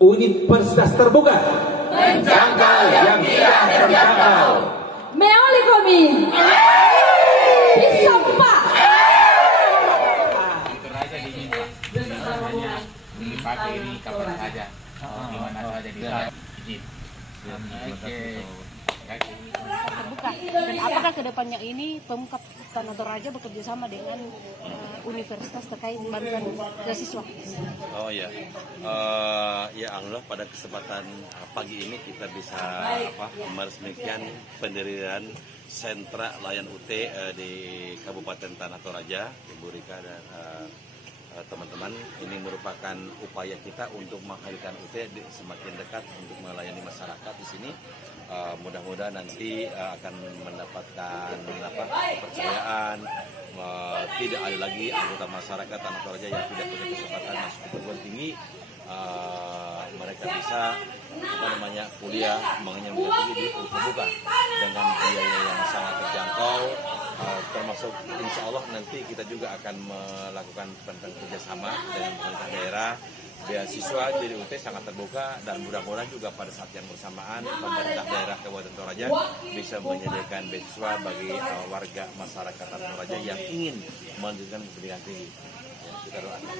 Universitas terbuka menjangkau yang tidak terjangkau. Meoli kami bisa pak. Itu aja diminta. Hanya dipakai ini kapan saja. Gimana saja izin. Terbuka. Dan apakah kedepannya ini Pemkab Tanah Toraja bekerja sama dengan universitas terkait bantuan beasiswa? Oh ya, ya alhamdulillah pada kesempatan pagi ini kita bisa meresmikan pendirian sentra layan UT di Kabupaten Tanah Toraja, Ibu Rika dan teman-teman. Ini merupakan upaya kita untuk menghadirkan UT semakin dekat untuk melayani masyarakat di sini. Mudah-mudahan nanti akan mendapatkan kepercayaan. Tidak ada lagi anggota masyarakat Tanah Toraja yang tidak punya kesempatan masuk ke perguruan tinggi. Mereka bisa kuliah mengenyam tinggi di terbuka dengan biaya yang sangat terjangkau. Termasuk insya Allah nanti kita juga akan melakukan tentang kerjasama dengan pemerintah daerah. Beasiswa di UT sangat terbuka dan mudah-mudahan juga pada saat yang bersamaan pemerintah daerah Kabupaten Toraja bisa menyediakan beasiswa bagi warga masyarakat Toraja yang ingin melanjutkan pendidikan tinggi. Ya, kita doakan.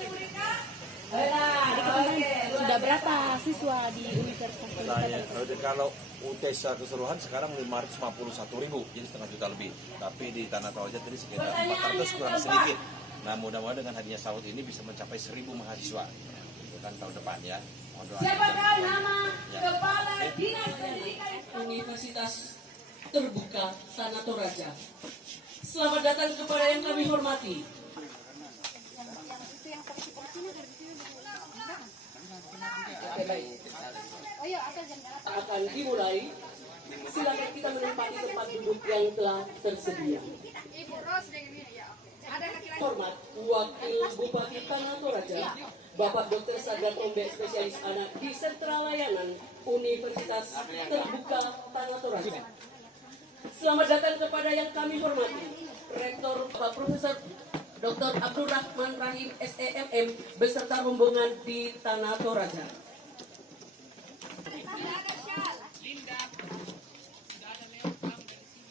Sudah berapa siswa di universitas? Kalau UT secara keseluruhan sekarang 551.000, jadi setengah juta lebih. Tapi di Tanah Toraja tadi sekitar 400 kurang sedikit. Nah mudah-mudahan dengan hadirnya Saud ini bisa mencapai 1.000 mahasiswa. Kan tahun depan ya. Siapakah nama kepala dinas pendidikan Universitas Terbuka Tanah Toraja? Selamat datang kepada yang kami hormati. Akan dimulai. Silakan kita menempati tempat duduk yang telah tersedia. Hormat Wakil Bupati Tanah Toraja, Bapak Dr. Sadar Ombe, spesialis anak di Sentra Layanan Universitas Terbuka Tanah Toraja. Selamat datang kepada yang kami hormati, Rektor Bapak Profesor Dr. Abdurrahman Rahim SEMM beserta rombongan di Tanah Toraja.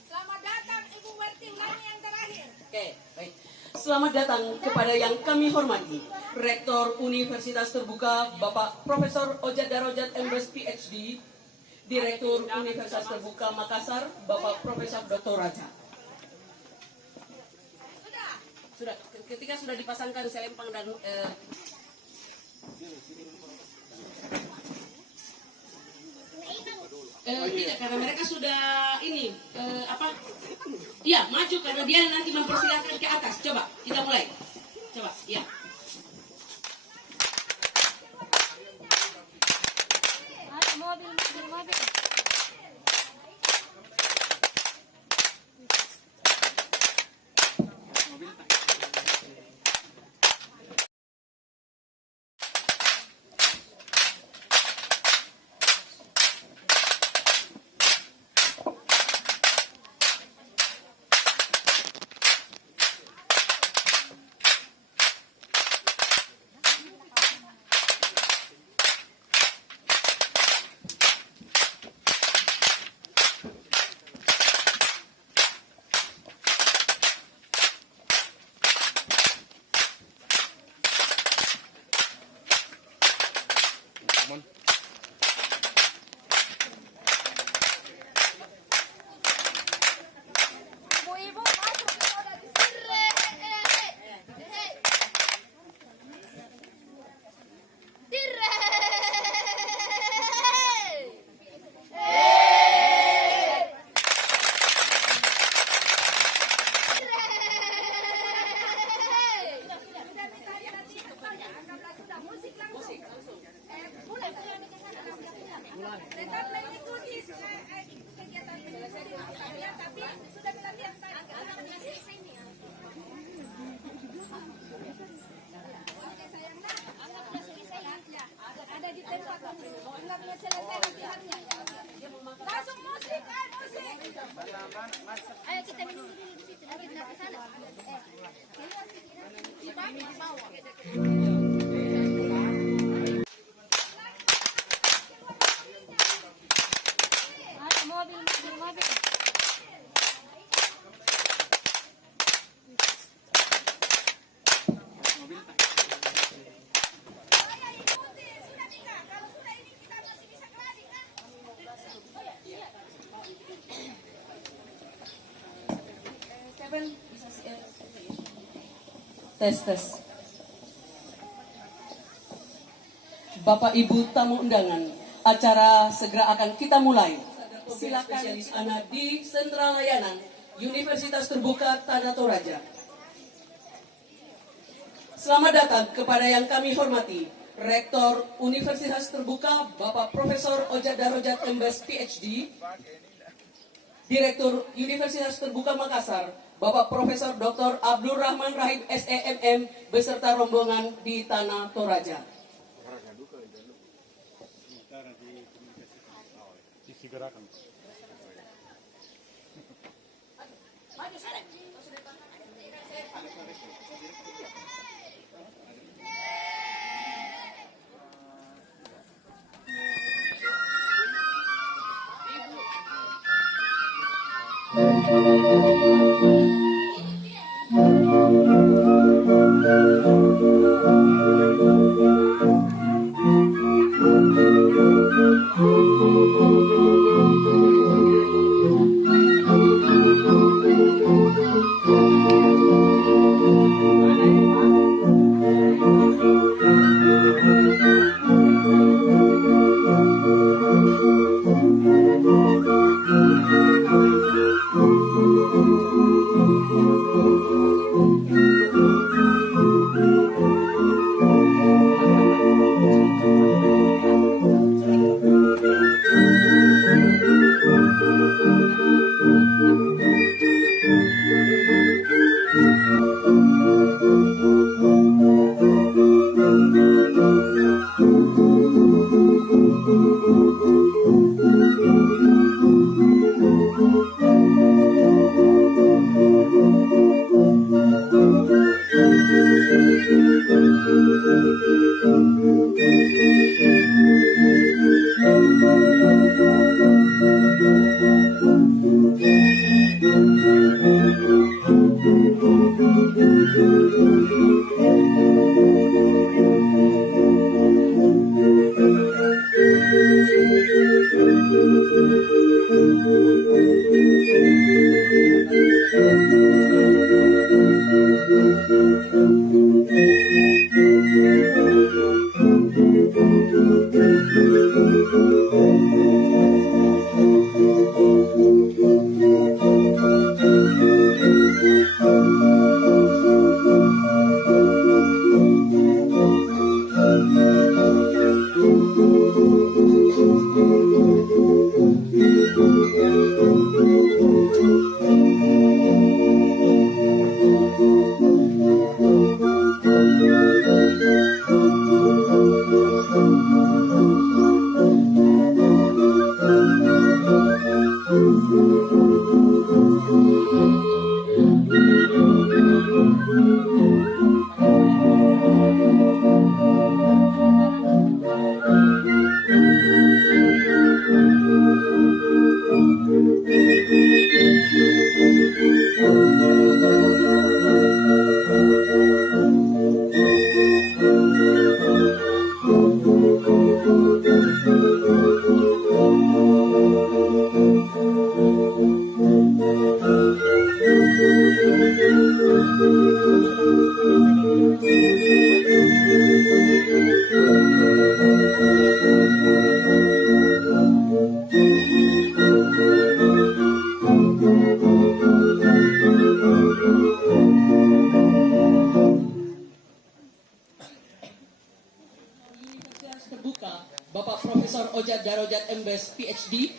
Selamat datang Ibu Werti ulangi yang terakhir. Oke, baik. Selamat datang kepada yang kami hormati, Rektor Universitas Terbuka Bapak Profesor Ojat Darojat MS PhD, Direktur Universitas Terbuka Makassar Bapak Profesor Dr. Raja. Sudah, ketika sudah dipasangkan selempang dan tidak, karena mereka sudah ini iya maju karena dia nanti mempersilahkan ke atas. Coba kita mulai. Coba ya. Mobil. Ibu-ibu masuk dari sini. Tetap mengikuti kegiatan kalian, tapi sudah latihan ada di tempat anggapnya selesai latihannya. Langsung musik, musik. Ayo kita minum dulu di situ, kita ke sana. Di bawah. Tes. Bapak Ibu tamu undangan, acara segera akan kita mulai. Silakan spesialis anak di Sentra Layanan Universitas Terbuka Tanah Toraja. Selamat datang kepada yang kami hormati Rektor Universitas Terbuka Bapak Profesor Ojat Darojat MBes PhD, Direktur Universitas Terbuka Makassar Bapak Profesor Dr. Abdul Rahman Rahim SEMM beserta rombongan di Tanah Toraja. Terbuka Bapak Profesor Ojat Darojat MBes PhD,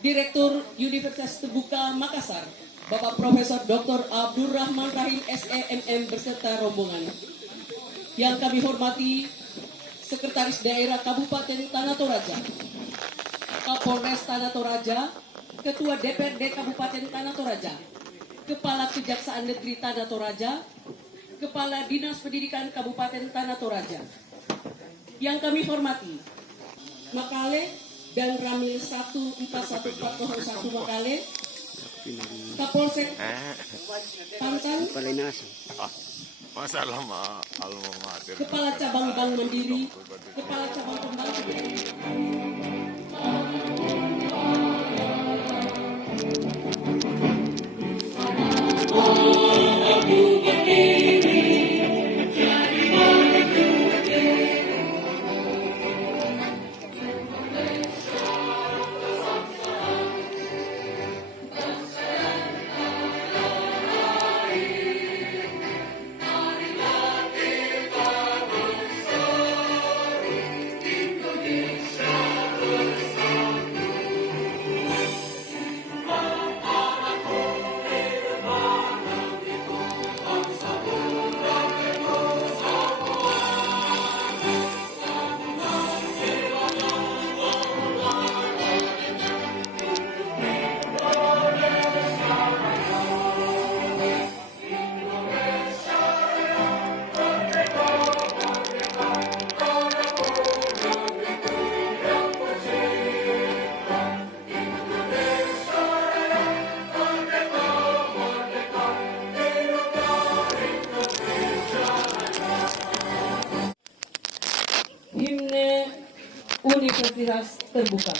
Direktur Universitas Terbuka Makassar Bapak Profesor Dr. Abdul Rahman Rahim SEMM beserta rombongan. Yang kami hormati Sekretaris Daerah Kabupaten Tanah Toraja, Kapolres Tanah Toraja, Ketua DPRD Kabupaten Tanah Toraja, Kepala Kejaksaan Negeri Tanah Toraja, Kepala Dinas Pendidikan Kabupaten Tanah Toraja. Yang kami hormati Makale dan Ramil 14141 Makale, Kapolsek Pancan, Kepala Cabang Bank Mandiri, Kepala Cabang Pembangunan. Aku berdiri Universitas Terbuka.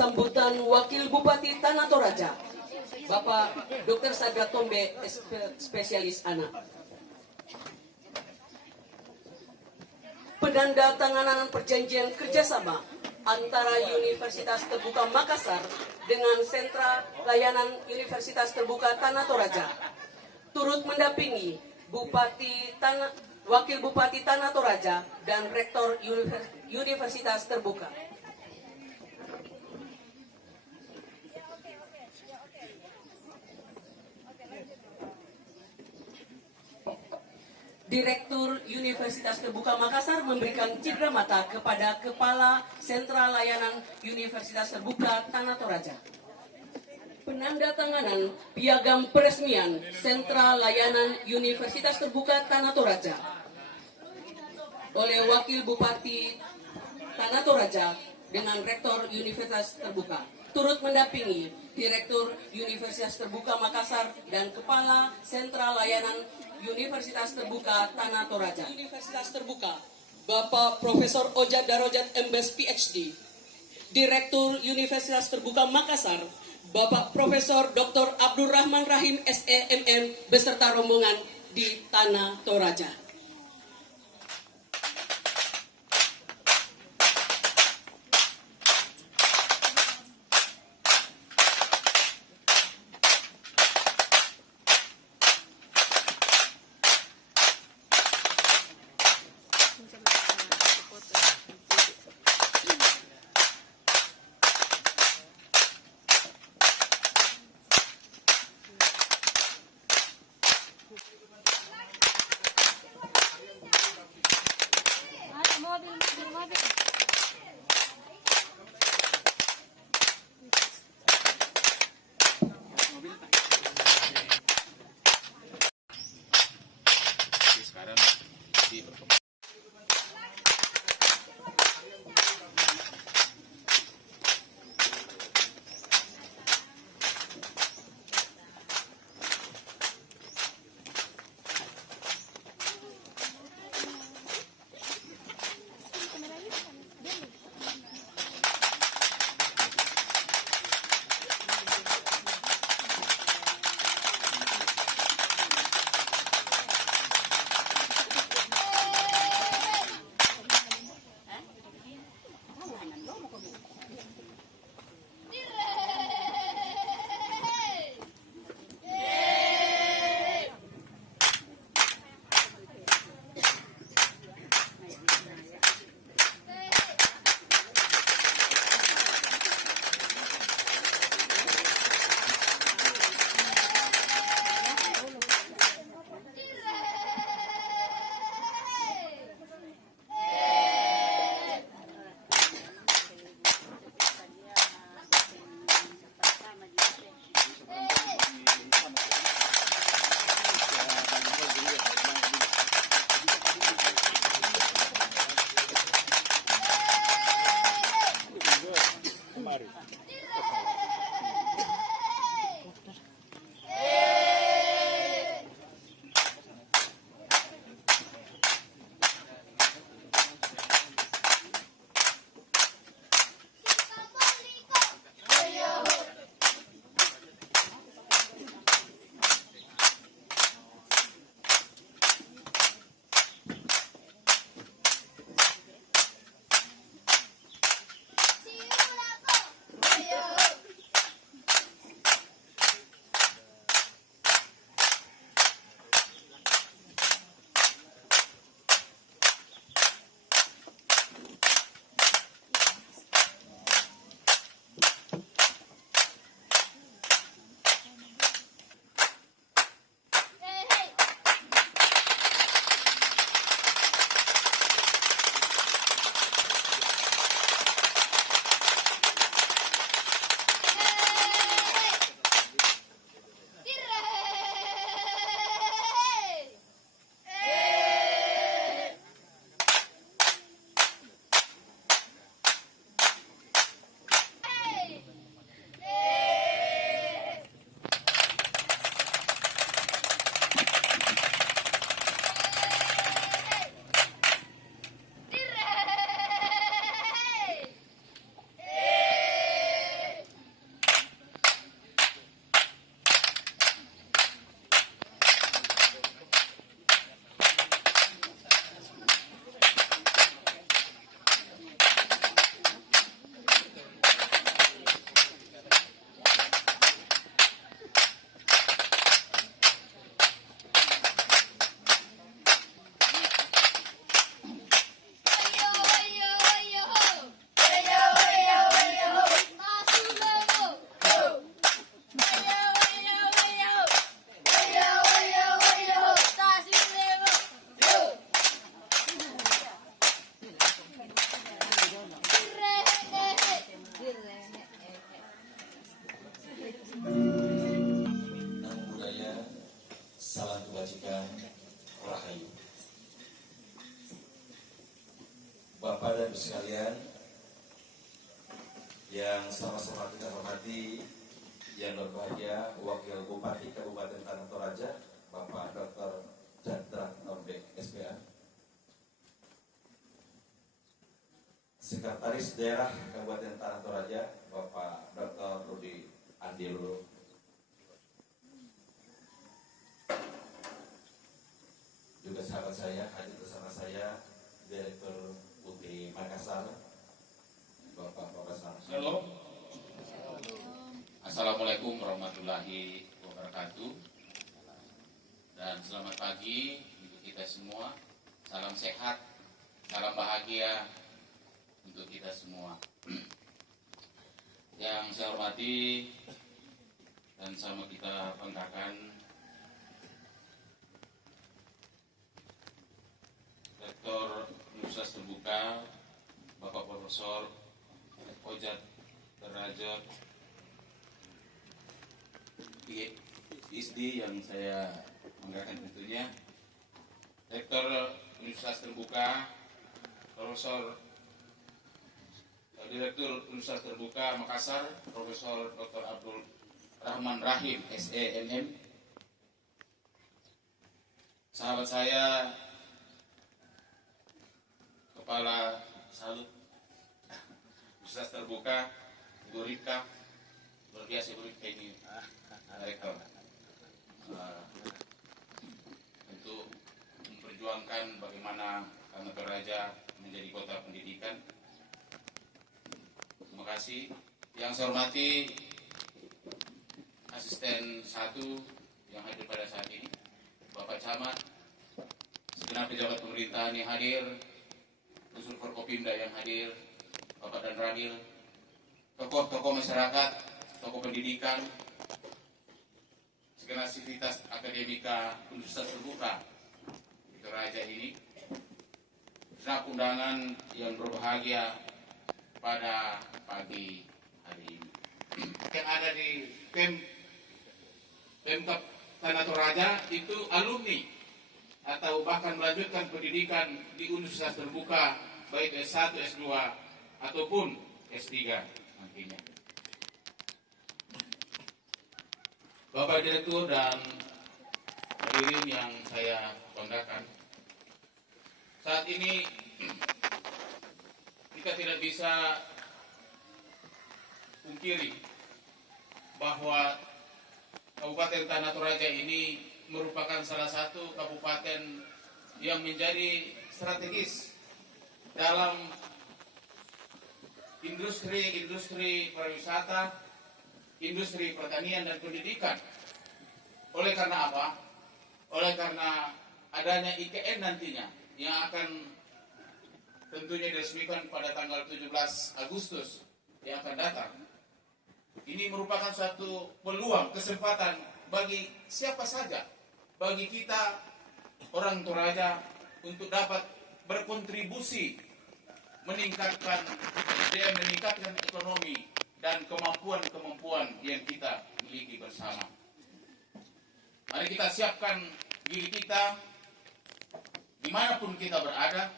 Sambutan Wakil Bupati Tanah Toraja, Bapak Dr. Sadra Tombe, spesialis anak. Penandatanganan perjanjian kerjasama antara Universitas Terbuka Makassar dengan Sentra Layanan Universitas Terbuka Tanah Toraja turut mendampingi Wakil Bupati Tanah Toraja dan Rektor Universitas Terbuka. Direktur Universitas Terbuka Makassar memberikan cindera mata kepada Kepala Sentra Layanan Universitas Terbuka Tanah Toraja. Penandatanganan piagam peresmian Sentra Layanan Universitas Terbuka Tanah Toraja oleh Wakil Bupati Tanah Toraja dengan Rektor Universitas Terbuka, turut mendampingi Direktur Universitas Terbuka Makassar dan Kepala Sentra Layanan Universitas Terbuka Tanah Toraja. Universitas Terbuka, Bapak Profesor Ojat Darajat MBes PhD. Direktur Universitas Terbuka Makassar, Bapak Profesor Dr. Abdurrahman Rahim SEMM beserta rombongan di Tanah Toraja. Rahayu. Bapak dan Ibu sekalian yang sama-sama kita hormati, yang berbahagia Wakil Bupati Kabupaten Tanah Toraja, Bapak Dr. Chandra Tombek, SPA, Sekretaris Daerah Kabupaten Tanah Toraja, Bapak Dr. Rudi Andilo, juga sahabat saya, hadir bersama saya, Direktur UT Makassar, Bapak Profesor. Halo. Assalamualaikum warahmatullahi wabarakatuh. Dan selamat pagi untuk kita semua. Salam sehat, salam bahagia untuk kita semua. Yang saya hormati dan sama kita banggakan Rektor Universitas Terbuka Bapak Profesor Ojat Derajat PhD yang saya banggakan tentunya, Rektor Universitas Terbuka Direktur Universitas Terbuka Makassar Profesor Dr. Abdul Rahman Rahim SEMM, sahabat saya Kepala Salut Universitas Terbuka Bu Rika, luar biasa Bu Rika ini Rektor, untuk memperjuangkan bagaimana Tanah Toraja menjadi kota pendidikan. Terima kasih. Yang saya hormati Asisten 1 yang hadir pada saat ini, Bapak Camat, segenap pejabat pemerintahan yang hadir, unsur Forkopimda yang hadir, Bapak dan Radil, tokoh-tokoh masyarakat, tokoh pendidikan, segenap sivitas akademika Universitas Terbuka di Toraja ini, segenap undangan yang berbahagia pada pagi hari ini. Yang ada di Pemkab Tanah Toraja itu alumni atau bahkan melanjutkan pendidikan di Universitas Terbuka baik S1, S2 ataupun S3 nantinya. Bapak Direktur dan hadirin yang saya banggakan, saat ini kita tidak bisa pungkiri bahwa Kabupaten Tanah Toraja ini merupakan salah satu kabupaten yang menjadi strategis dalam industri pariwisata, industri pertanian dan pendidikan. Oleh karena apa? Oleh karena adanya IKN nantinya yang akan tentunya diresmikan pada tanggal 17 Agustus yang akan datang. Ini merupakan suatu peluang, kesempatan bagi siapa saja, bagi kita orang Toraja untuk dapat berkontribusi meningkatkan ekonomi dan kemampuan-kemampuan yang kita miliki bersama. Mari kita siapkan diri kita dimanapun kita berada,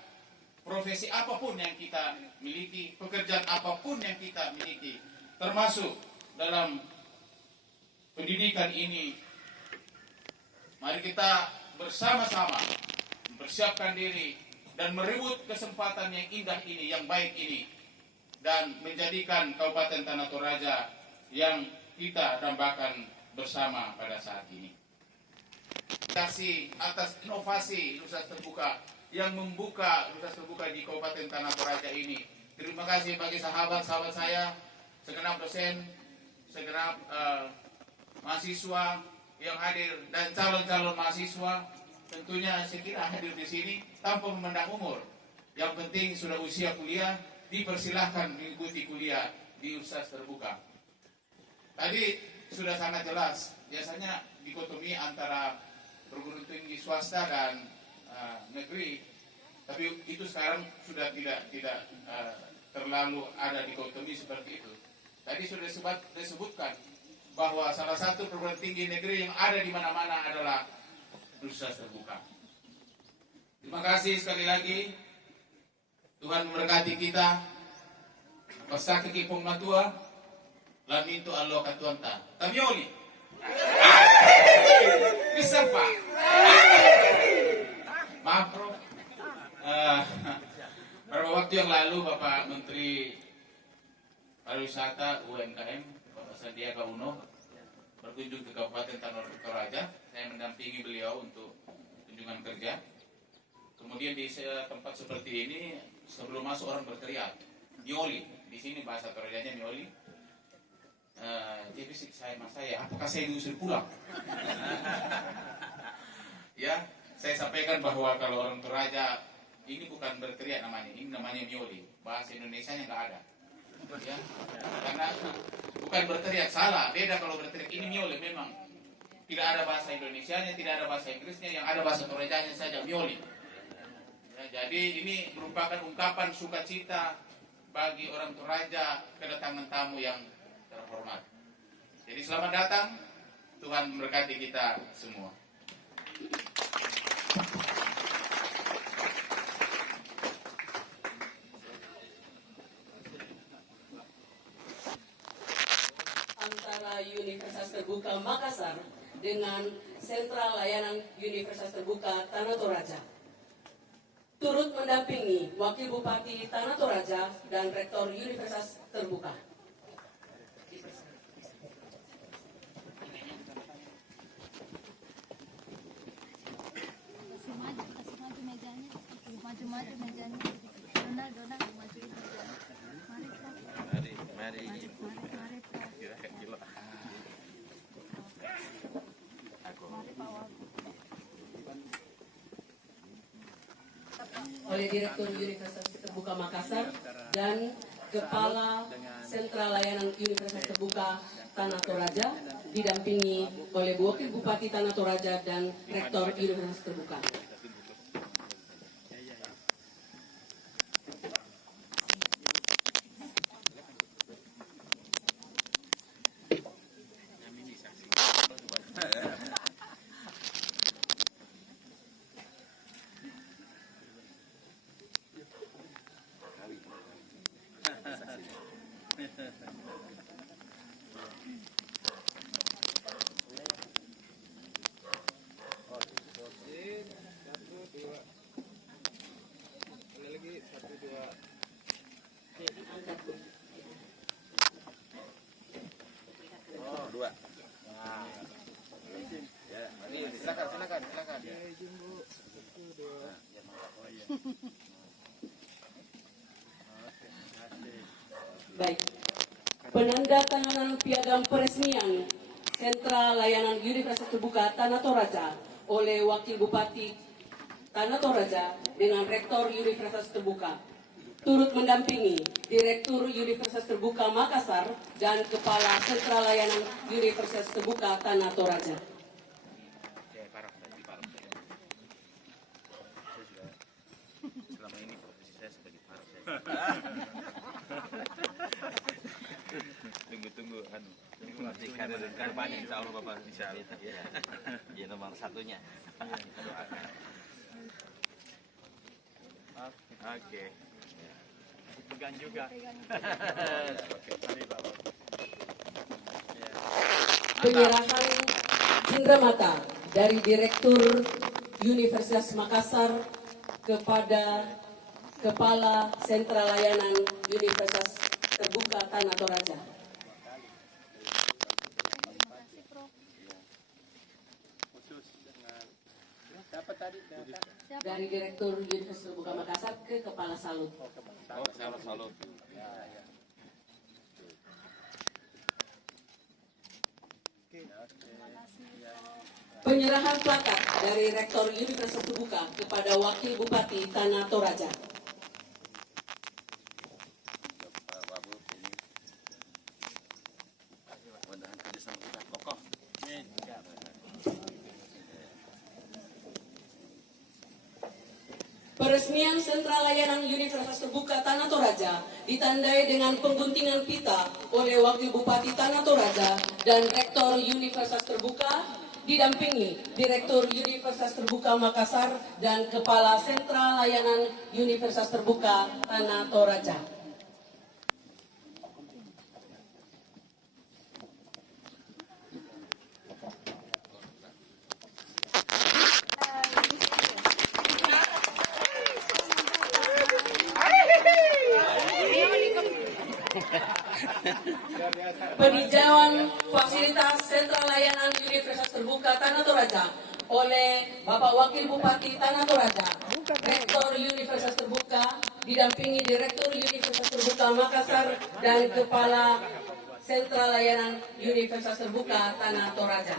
profesi apapun yang kita miliki, pekerjaan apapun yang kita miliki, termasuk dalam pendidikan ini. Mari kita bersama-sama mempersiapkan diri dan merebut kesempatan yang indah ini, yang baik ini, dan menjadikan Kabupaten Tanah Toraja yang kita dambakan bersama pada saat ini. Terima kasih atas inovasi Universitas Terbuka yang membuka Universitas Terbuka di Kabupaten Tanah Toraja ini. Terima kasih bagi sahabat-sahabat saya, segenap dosen, segenap mahasiswa yang hadir dan calon-calon mahasiswa. Tentunya saya kira hadir di sini tanpa memandang umur. Yang penting sudah usia kuliah, dipersilahkan mengikuti kuliah di Universitas Terbuka. Tadi sudah sangat jelas, biasanya dikotomi antara perguruan tinggi swasta dan negeri, tapi itu sekarang sudah tidak terlalu ada dikotomi seperti itu. Tadi sudah disebutkan bahwa salah satu perguruan tinggi negeri yang ada di mana-mana adalah Universitas Terbuka. Terima kasih sekali lagi. Tuhan memberkati kita. Pasaki kipong matua. Lamin to alo katuan ta. Tamioli. Bisa Pak. Maaf bro. Beberapa waktu yang lalu Bapak Menteri Pariwisata UMKM Bapak Sandiaga Uno berkunjung ke Kabupaten Tanah Toraja. Saya mendampingi beliau untuk kunjungan kerja. Kemudian di tempat seperti ini sebelum masuk orang berteriak mioli. Di sini bahasa Torajanya mioli. Dia bisik saya, mas saya, apakah saya diusir pulang? Ya, saya sampaikan bahwa kalau orang Toraja ini bukan berteriak namanya, ini namanya mioli. Bahasa Indonesianya nggak ada. Ya, karena bukan berteriak, salah. Beda kalau berteriak, ini mioli memang. Tidak ada bahasa Indonesianya, tidak ada bahasa Inggrisnya, yang ada bahasa Torajanya saja, mioli. Ya, jadi ini merupakan ungkapan sukacita bagi orang Toraja kedatangan tamu yang terhormat. Jadi selamat datang, Tuhan memberkati kita semua. Antara Universitas Terbuka Makassar dengan Sentra Layanan Universitas Terbuka Tanah Toraja. Turut mendampingi Wakil Bupati Tanah Toraja dan Rektor Universitas Terbuka. Kasih maju mejanya. Dona maju mejanya. Mari. Oleh Direktur Universitas Terbuka Makassar dan Kepala Sentra Layanan Universitas Terbuka Tanah Toraja, didampingi oleh Wakil Bupati Tanah Toraja dan Rektor Universitas Terbuka. Silakan. Baik. Penanda tanganan piagam peresmian Sentra Layanan Universitas Terbuka Tanah Toraja oleh Wakil Bupati Tanah Toraja dengan Rektor Universitas Terbuka. Turut mendampingi Direktur Universitas Terbuka Makassar dan Kepala Sentra Layanan Universitas Terbuka Tanah Toraja. Selama ini profesi saya sebagai parok. Tunggu nanti kader banyak insya Allah Bapak bisa ya nomor satunya. Oke. Pegang juga. Penyerahan cenderamata dari Direktur Universitas Makassar kepada Kepala Sentra Layanan Universitas Terbuka Tanah Toraja. Dari Direktur Universitas Terbuka Makassar ke Kepala Salut. Salut. Penyerahan plakat dari Rektor Universitas Terbuka kepada Wakil Bupati Tanah Toraja. Peresmian Sentra Layanan Universitas Terbuka Tanah Toraja ditandai dengan pengguntingan pita oleh Wakil Bupati Tanah Toraja dan Rektor Universitas Terbuka didampingi Direktur Universitas Terbuka Makassar dan Kepala Sentra Layanan Universitas Terbuka Tanah Toraja. Peninjauan fasilitas sentra layanan Universitas Terbuka Tanah Toraja oleh Bapak Wakil Bupati Tanah Toraja, Rektor Universitas Terbuka, didampingi Direktur Universitas Terbuka Makassar dan Kepala Sentra Layanan Universitas Terbuka Tanah Toraja.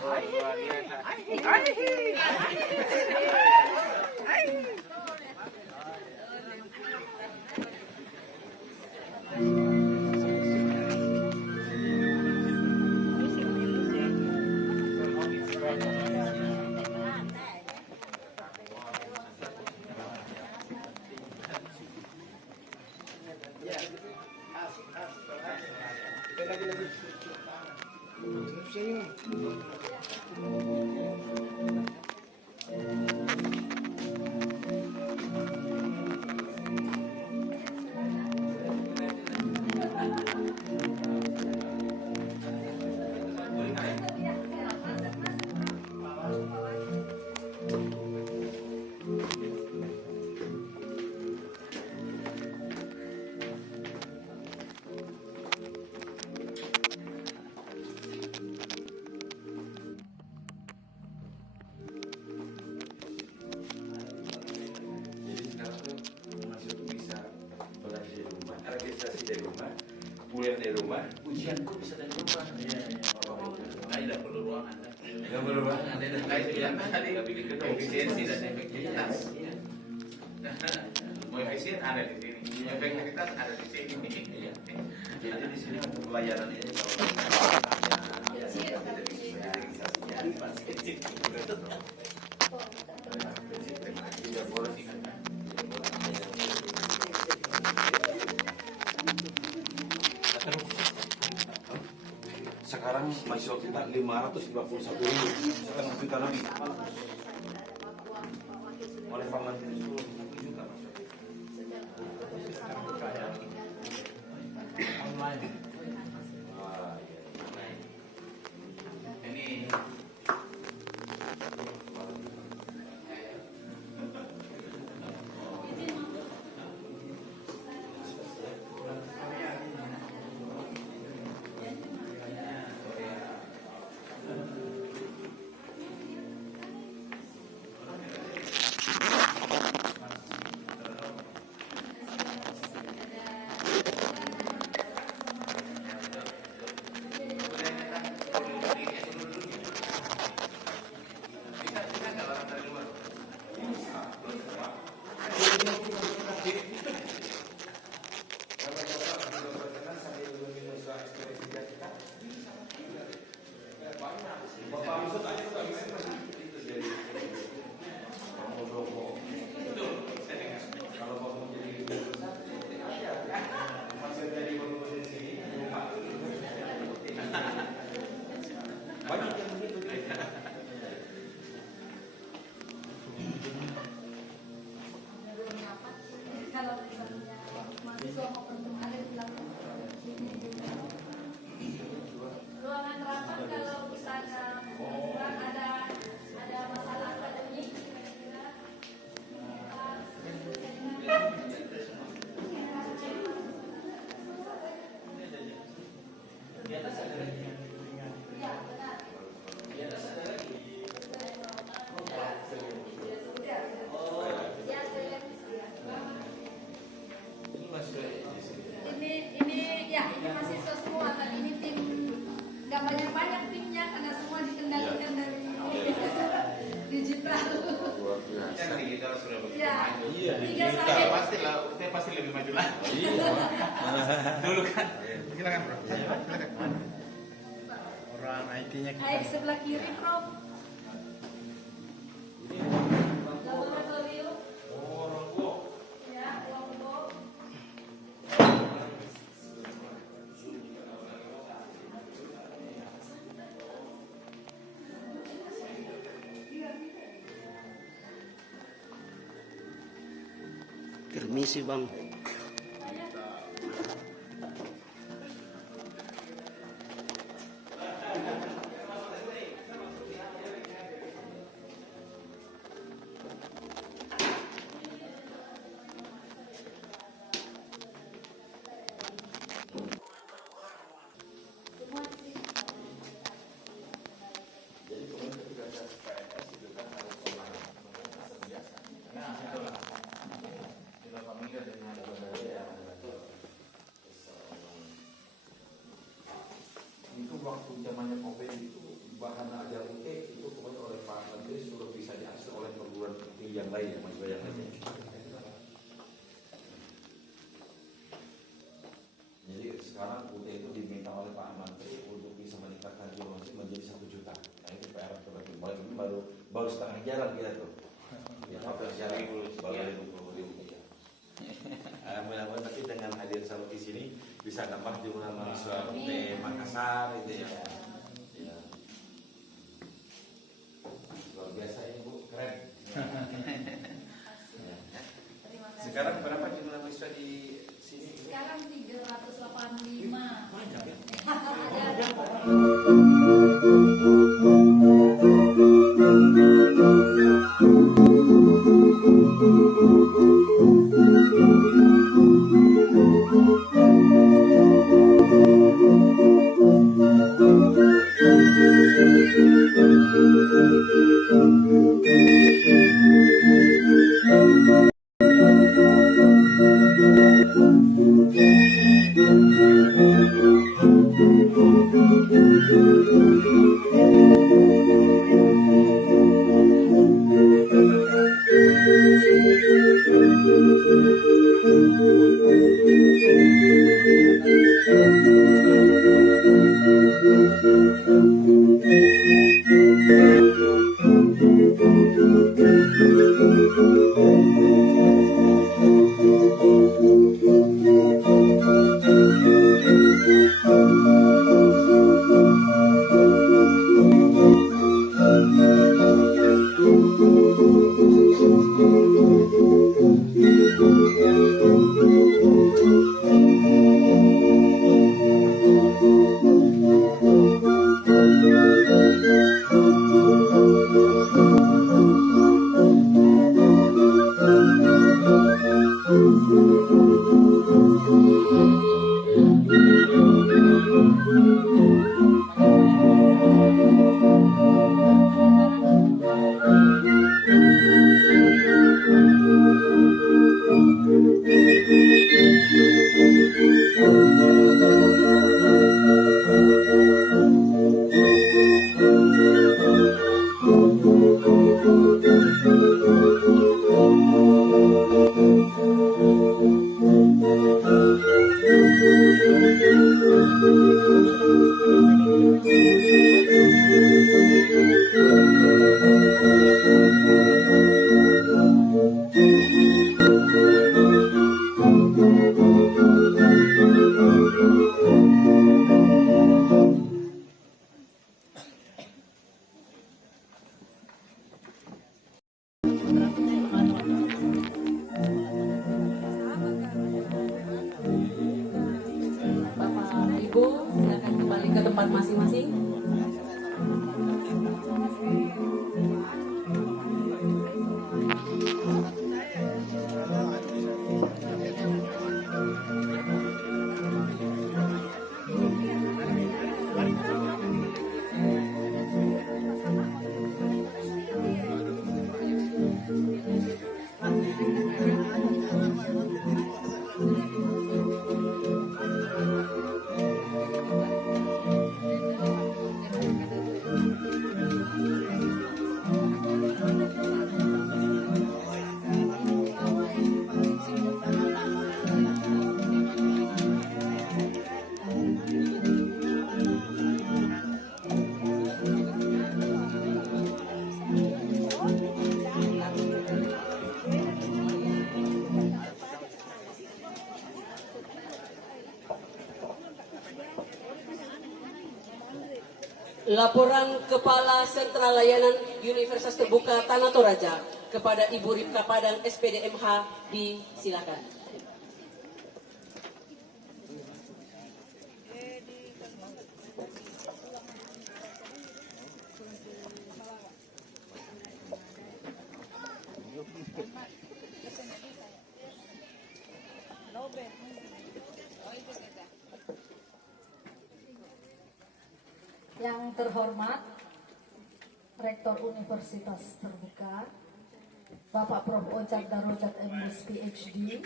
Jadi sekarang tuh mahasiswa tuh bisa belajar di rumah, registrasi dari rumah, kuliah dari rumah, ujianku bisa dari rumah. Tidak perlu ruangan. Nggak perlu banget. Ada yang bilang tadi efisiensi dan efektivitas. Mau efisien ada di sini, efektivitas ada di sini. Jadi di sini pelayanan ini kalau tidak boleh. Sekarang mahasiswa kita 551.000, setengah juta lebih. Oleh Pangan 10 juta. Ini ruangan rapat kalau misalnya ada masalah akademik kira-kira ini mahasiswa semua, tapi ini tim nggak banyak timnya karena semua dikendalikan dari digital. kan digital sudah begitu Ya, maju. tiga Tapi saya. saya pasti lebih maju lagi. Dulu kan. Silakan bro. Silakan. Orang IT-nya Air sebelah kiri, Prof. Laboratorium. Ya, kelompok. Permisi bang. Itu waktu zamannya COVID itu bahan ajar UT itu pokoknya oleh Pak Menteri sudah bisa diakses oleh perguruan tinggi yang lain, mahasiswa yang lain. Jadi sekarang UT itu diminta oleh Pak Menteri untuk bisa meningkatkan jumlah menjadi 1 juta. Nah itu PR terbaik. Baru setengah jalan kita tuh. Ya, jalan baru 20 ya. Mudah-mudahan nanti dengan hadir selalu di sini bisa nambah jumlah mahasiswa UT Makassar itu ya. Ya. Luar biasa ini Bu, keren. Ya. Sekarang berapa jumlah mahasiswa di sini? Sekarang 385. Banyak ya. Bapak Ibu silakan kembali ke tempat masing-masing. Laporan Kepala Sentral Layanan Universitas Terbuka Tanah Toraja, kepada Ibu Ripka Padang, SPDMH, disilakan. Yang terhormat Rektor Universitas Terbuka, Bapak Prof. Ojat Darojat MDis PhD.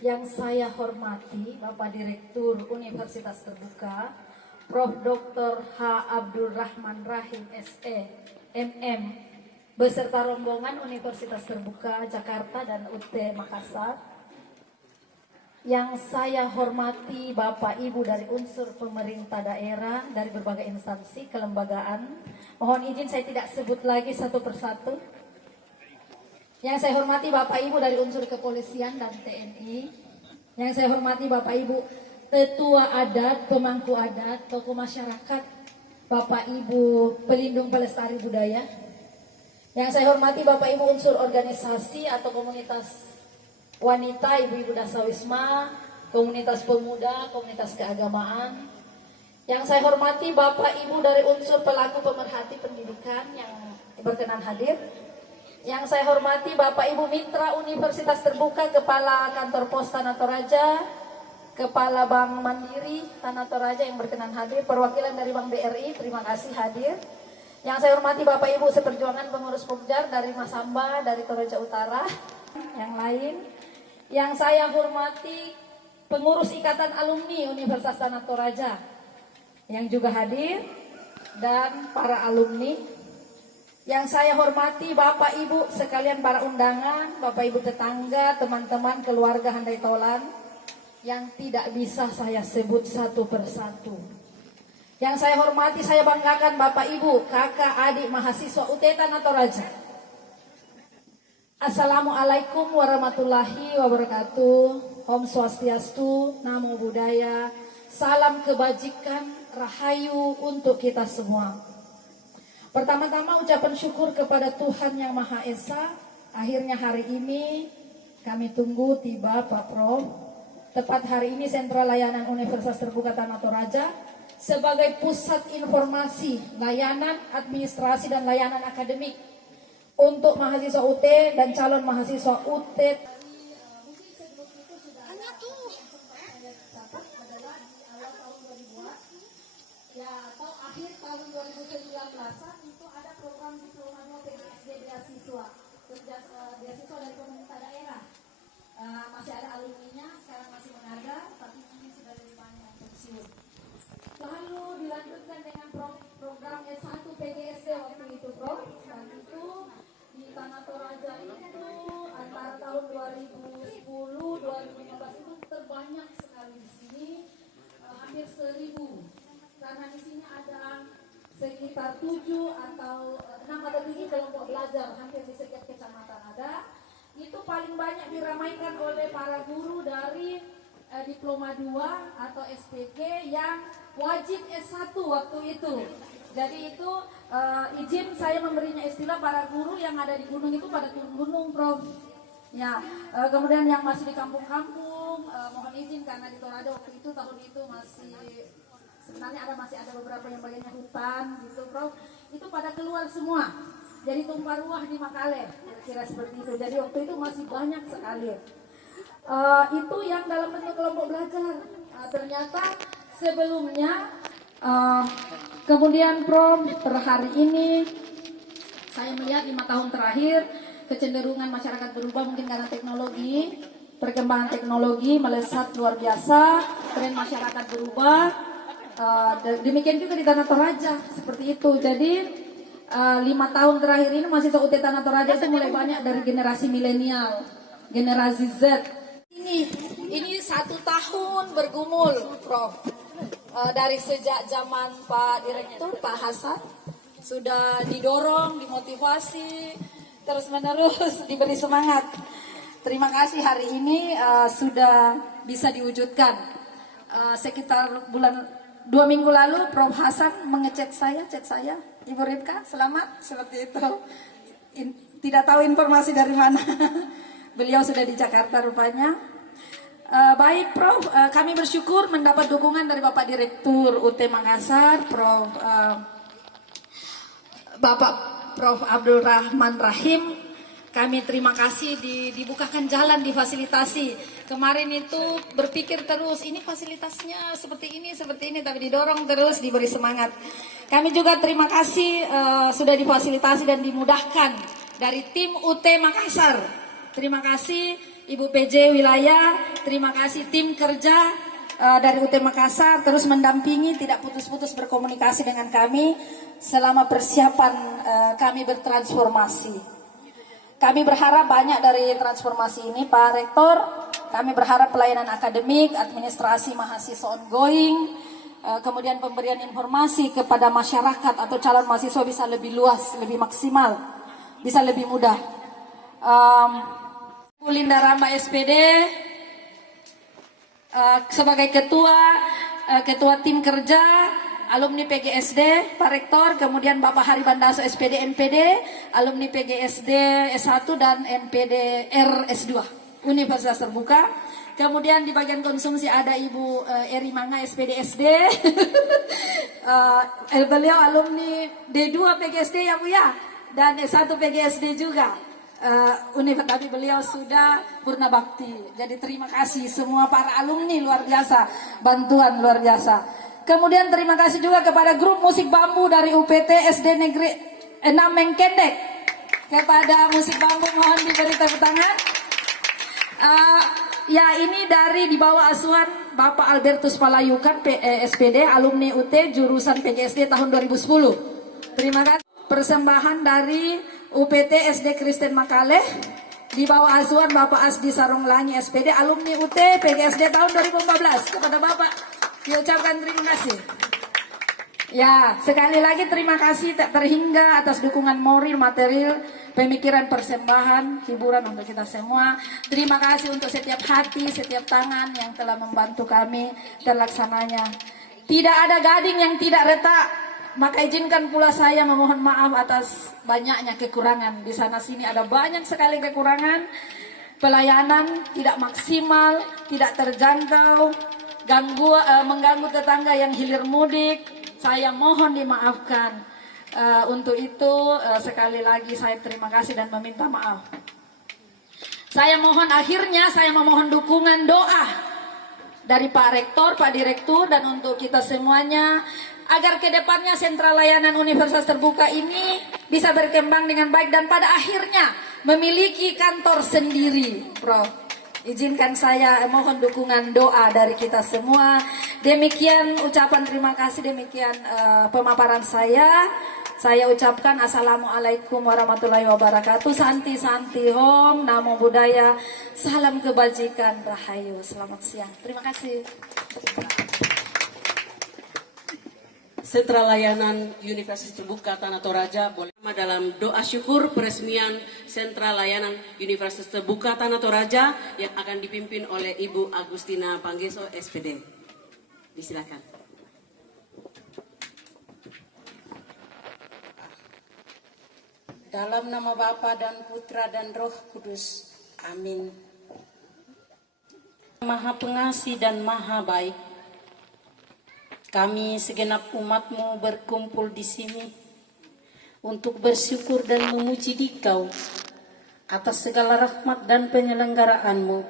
Yang saya hormati Bapak Direktur Universitas Terbuka, Prof. Dr. H. Abdul Rahman Rahim SE MM, beserta rombongan Universitas Terbuka Jakarta dan UT Makassar. Yang saya hormati Bapak Ibu dari unsur pemerintah daerah, dari berbagai instansi, kelembagaan. Mohon izin saya tidak sebut lagi satu persatu. Yang saya hormati Bapak Ibu dari unsur kepolisian dan TNI. Yang saya hormati Bapak Ibu tetua adat, pemangku adat, tokoh masyarakat, Bapak Ibu pelindung pelestari budaya. Yang saya hormati Bapak Ibu unsur organisasi atau komunitas wanita, ibu-ibu dasawisma, komunitas pemuda, komunitas keagamaan. Yang saya hormati Bapak Ibu dari unsur pelaku pemerhati pendidikan yang berkenan hadir. Yang saya hormati Bapak Ibu mitra Universitas Terbuka, Kepala Kantor Pos Tanah Toraja, Kepala Bank Mandiri Tanah Toraja yang berkenan hadir, perwakilan dari Bank BRI, terima kasih hadir. Yang saya hormati Bapak Ibu seperjuangan pengurus Pokjar dari Masamba, dari Toraja Utara, yang lain. Yang saya hormati pengurus Ikatan Alumni Universitas Tanah Toraja yang juga hadir, dan para alumni. Yang saya hormati Bapak Ibu sekalian para undangan, Bapak Ibu tetangga, teman-teman, keluarga Handai Tolan yang tidak bisa saya sebut satu persatu. Yang saya hormati, saya banggakan Bapak Ibu, kakak, adik, mahasiswa UT Tanah Toraja. Assalamualaikum warahmatullahi wabarakatuh. Om Swastiastu, Namo Buddhaya, salam kebajikan, rahayu untuk kita semua. Pertama-tama ucapan syukur kepada Tuhan Yang Maha Esa. Akhirnya hari ini kami tunggu tiba Pak Prof. Tepat hari ini Sentra Layanan Universitas Terbuka Tanah Toraja sebagai pusat informasi, layanan, administrasi, dan layanan akademik untuk mahasiswa UT dan calon mahasiswa UT. Hanya tuh. Ya, atau akhir tahun 2019 itu ada program diploma 2 PGSD beasiswa, beasiswa dari pemerintah daerah. Masih ada alumninya, sekarang masih mengajar, tapi ini sudah lebih banyak pensiun. Lalu dilanjutkan dengan program S1 PGSD waktu itu, Prof. Dan itu di Tanah Toraja itu antara tahun 2010-2015 itu terbanyak sekali di sini, hampir 1000. Karena di sini ada sekitar 7 atau 6 atau 7 kelompok belajar, hampir di setiap kecamatan ada. Itu paling banyak diramaikan oleh para guru dari diploma 2 atau SPG yang wajib S1 waktu itu. Jadi itu izin saya memberinya istilah para guru yang ada di gunung itu pada turun gunung, Prof. Ya, kemudian yang masih di kampung-kampung, mohon izin karena di Toraja waktu itu tahun itu masih sebenarnya masih ada beberapa yang bagiannya hutan gitu, Prof. Itu pada keluar semua. Jadi tumpah ruah di Makale, kira-kira seperti itu. Jadi waktu itu masih banyak sekali. Itu yang dalam bentuk kelompok belajar. Ternyata sebelumnya, kemudian Prof, per hari ini saya melihat 5 tahun terakhir kecenderungan masyarakat berubah mungkin karena teknologi, perkembangan teknologi melesat luar biasa, tren masyarakat berubah. Demikian juga di Tanah Toraja seperti itu. Jadi 5 tahun terakhir ini mahasiswa UT Tanah Toraja itu mulai banyak dari generasi milenial, generasi Z. Ini 1 tahun bergumul, Prof. Dari sejak zaman Pak Direktur, Pak Hasan, sudah didorong, dimotivasi, terus-menerus diberi semangat. Terima kasih hari ini sudah bisa diwujudkan. Sekitar bulan 2 minggu lalu Prof Hasan chat saya, Ibu Ripka, selamat, seperti itu. tidak tahu informasi dari mana. Beliau sudah di Jakarta rupanya. Baik Prof, kami bersyukur mendapat dukungan dari Bapak Direktur UT Makassar, Bapak Prof Abdul Rahman Rahim. Kami terima kasih dibukakan jalan, difasilitasi. Kemarin itu berpikir terus, ini fasilitasnya seperti ini, tapi didorong terus, diberi semangat. Kami juga terima kasih sudah difasilitasi dan dimudahkan dari tim UT Makassar. Terima kasih Ibu PJ Wilayah, terima kasih tim kerja dari UT Makassar terus mendampingi, tidak putus-putus berkomunikasi dengan kami selama persiapan kami bertransformasi. Kami berharap banyak dari transformasi ini, Pak Rektor. Kami berharap pelayanan akademik, administrasi mahasiswa ongoing, kemudian pemberian informasi kepada masyarakat atau calon mahasiswa bisa lebih luas, lebih maksimal, bisa lebih mudah. Linda Ramba SPD sebagai ketua tim kerja alumni PGSD, Pak Rektor, kemudian Bapak Hari Bandaso SPD NPD, alumni PGSD S1 dan NPD RS2 Universitas Terbuka. Kemudian di bagian konsumsi ada Ibu Eri Manga SPD SD. Beliau alumni D2 PGSD ya Bu ya, dan S1 PGSD juga. Tapi beliau sudah purna bakti. Jadi terima kasih semua para alumni, luar biasa, bantuan luar biasa. Kemudian terima kasih juga kepada grup musik bambu dari UPT SD Negeri 6 Mengkendek. Kepada musik bambu mohon diberi tepuk tangan. Ya, ini dari di bawah asuhan Bapak Albertus Palayukan SPD, alumni UT jurusan PGSD tahun 2010. Terima kasih. Persembahan dari UPT SD Kristen Makaleh di bawah asuhan Bapak Asdi Saronglangi SPD, alumni UT PGSD tahun 2014. Kepada Bapak diucapkan terima kasih. Ya, sekali lagi terima kasih tak terhingga atas dukungan moral, material, pemikiran, persembahan, hiburan untuk kita semua. Terima kasih untuk setiap hati, setiap tangan yang telah membantu kami terlaksananya. Tidak ada gading yang tidak retak, maka izinkan pula saya memohon maaf atas banyaknya kekurangan. Di sana sini ada banyak sekali kekurangan, pelayanan tidak maksimal, tidak terjangkau, mengganggu tetangga yang hilir mudik. Saya mohon dimaafkan. Untuk itu sekali lagi saya terima kasih dan meminta maaf. Saya memohon dukungan doa dari Pak Rektor, Pak Direktur, dan untuk kita semuanya agar kedepannya Sentra Layanan Universitas Terbuka ini bisa berkembang dengan baik dan pada akhirnya memiliki kantor sendiri, Prof. Izinkan saya mohon dukungan doa dari kita semua. Demikian ucapan terima kasih, demikian pemaparan saya. Saya ucapkan Assalamualaikum warahmatullahi wabarakatuh. Santi Santi Hong, Namo Buddhaya, salam kebajikan, Rahayu. Selamat siang. Terima kasih. Sentra Layanan Universitas Terbuka Tanah Toraja boleh dalam doa syukur peresmian Sentra Layanan Universitas Terbuka Tanah Toraja yang akan dipimpin oleh Ibu Agustina Panggeso SPD. Disilakan. Dalam nama Bapa dan Putra dan Roh Kudus. Amin. Maha Pengasih dan Maha Baik, kami segenap umat-Mu berkumpul di sini untuk bersyukur dan memuji Dikau atas segala rahmat dan penyelenggaraanmu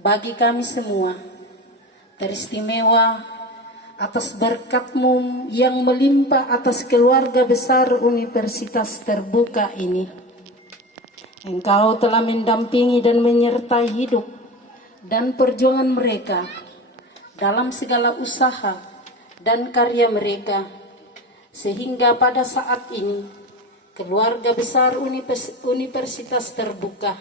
bagi kami semua. Teristimewa atas berkat-Mu yang melimpah atas keluarga besar Universitas Terbuka ini. Engkau telah mendampingi dan menyertai hidup dan perjuangan mereka dalam segala usaha dan karya mereka, sehingga pada saat ini keluarga besar Universitas Terbuka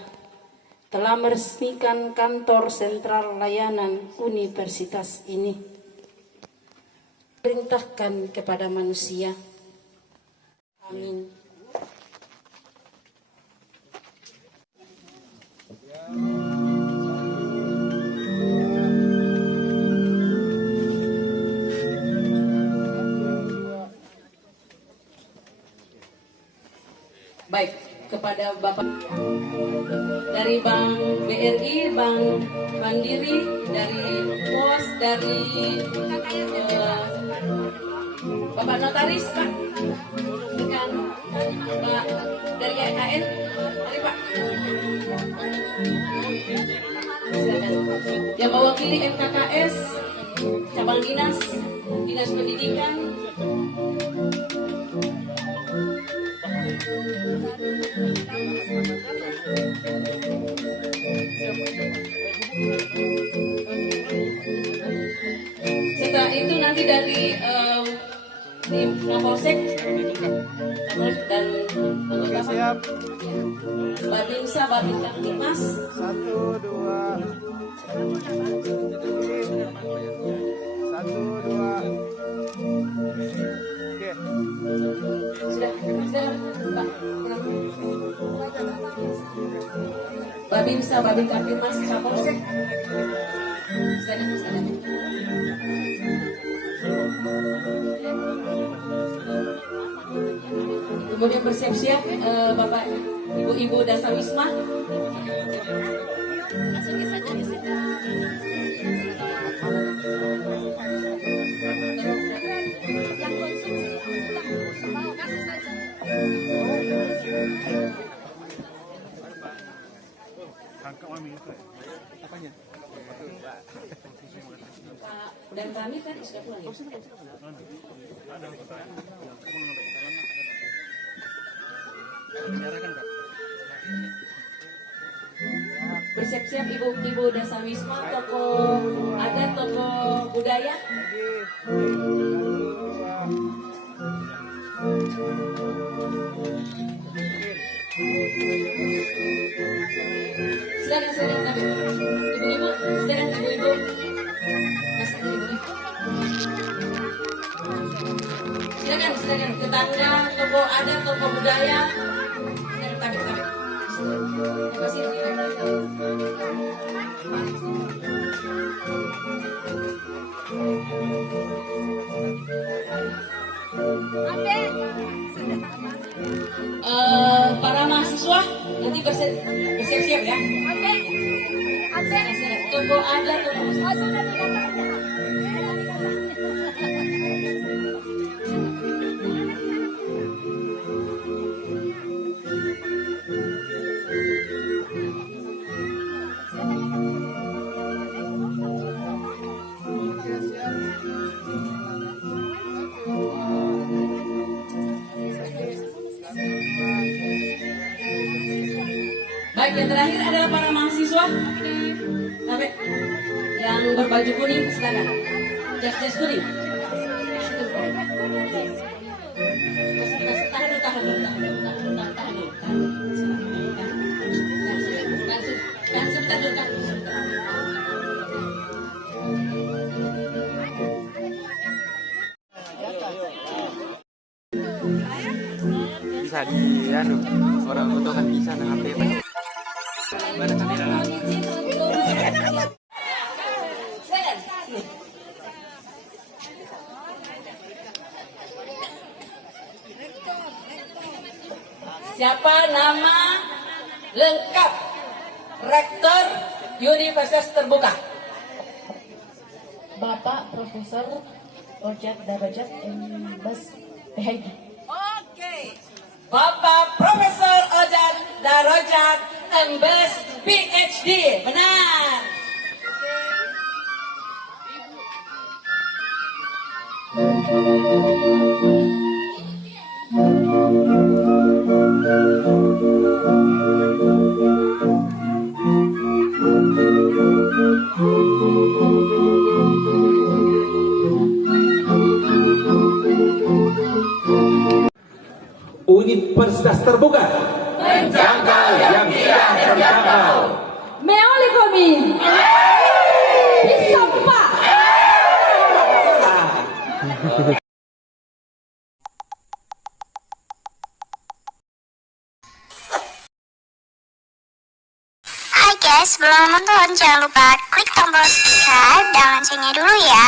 telah meresmikan kantor sentral layanan universitas ini. Perintahkan kepada manusia. Amin. Baik, kepada kepada Bapak dari Bank BRI, Bank Mandiri, dari POS, dari Bapak Notaris, Pak, dengan Pak dari AN, mari Pak. Silakan. Yang mewakili MKKS, cabang dinas pendidikan. Setelah itu nanti dari tim Kapolsek dan anggota Babinsa, Babin Kamtipmas. 1, 2. 1, 2. Oke. Sudah, Pak. Babinsa, Babin Kamtipmas, Kapolsek. Silakan. Kemudian bersiap-siap Bapak Ibu-ibu Dasawisma. Dan kami kan sudah pulang ya? Bersiap-siap ibu-ibu Dasawisma, toko adat, toko budaya. Silakan kami. Ibu-ibu, silakan ibu-ibu. Mas, ibu-ibu. Silakan tetangga, toko adat, toko budaya. Silakan kami. Terima kasih. Para mahasiswa nanti bersiap-siap ya. Toko adat, toko Baik, yang terakhir adalah para mahasiswa. Sampai yang berbaju kuning, silakan. Jas kuning. Tahan dulu. Bisa di orang foto kan bisa nah HP. Siapa nama lengkap Rektor Universitas Terbuka? Bapak Profesor Ojat Darajat M.Bes PhD. Bapak Profesor Ojat Darajat M.Bes PhD. Benar. Universitas Terbuka Menjangkau yang tidak terjangkau. Meolikomi. Bisa Pak. Hai guys, sebelum menonton jangan lupa klik tombol subscribe dan loncengnya dulu ya.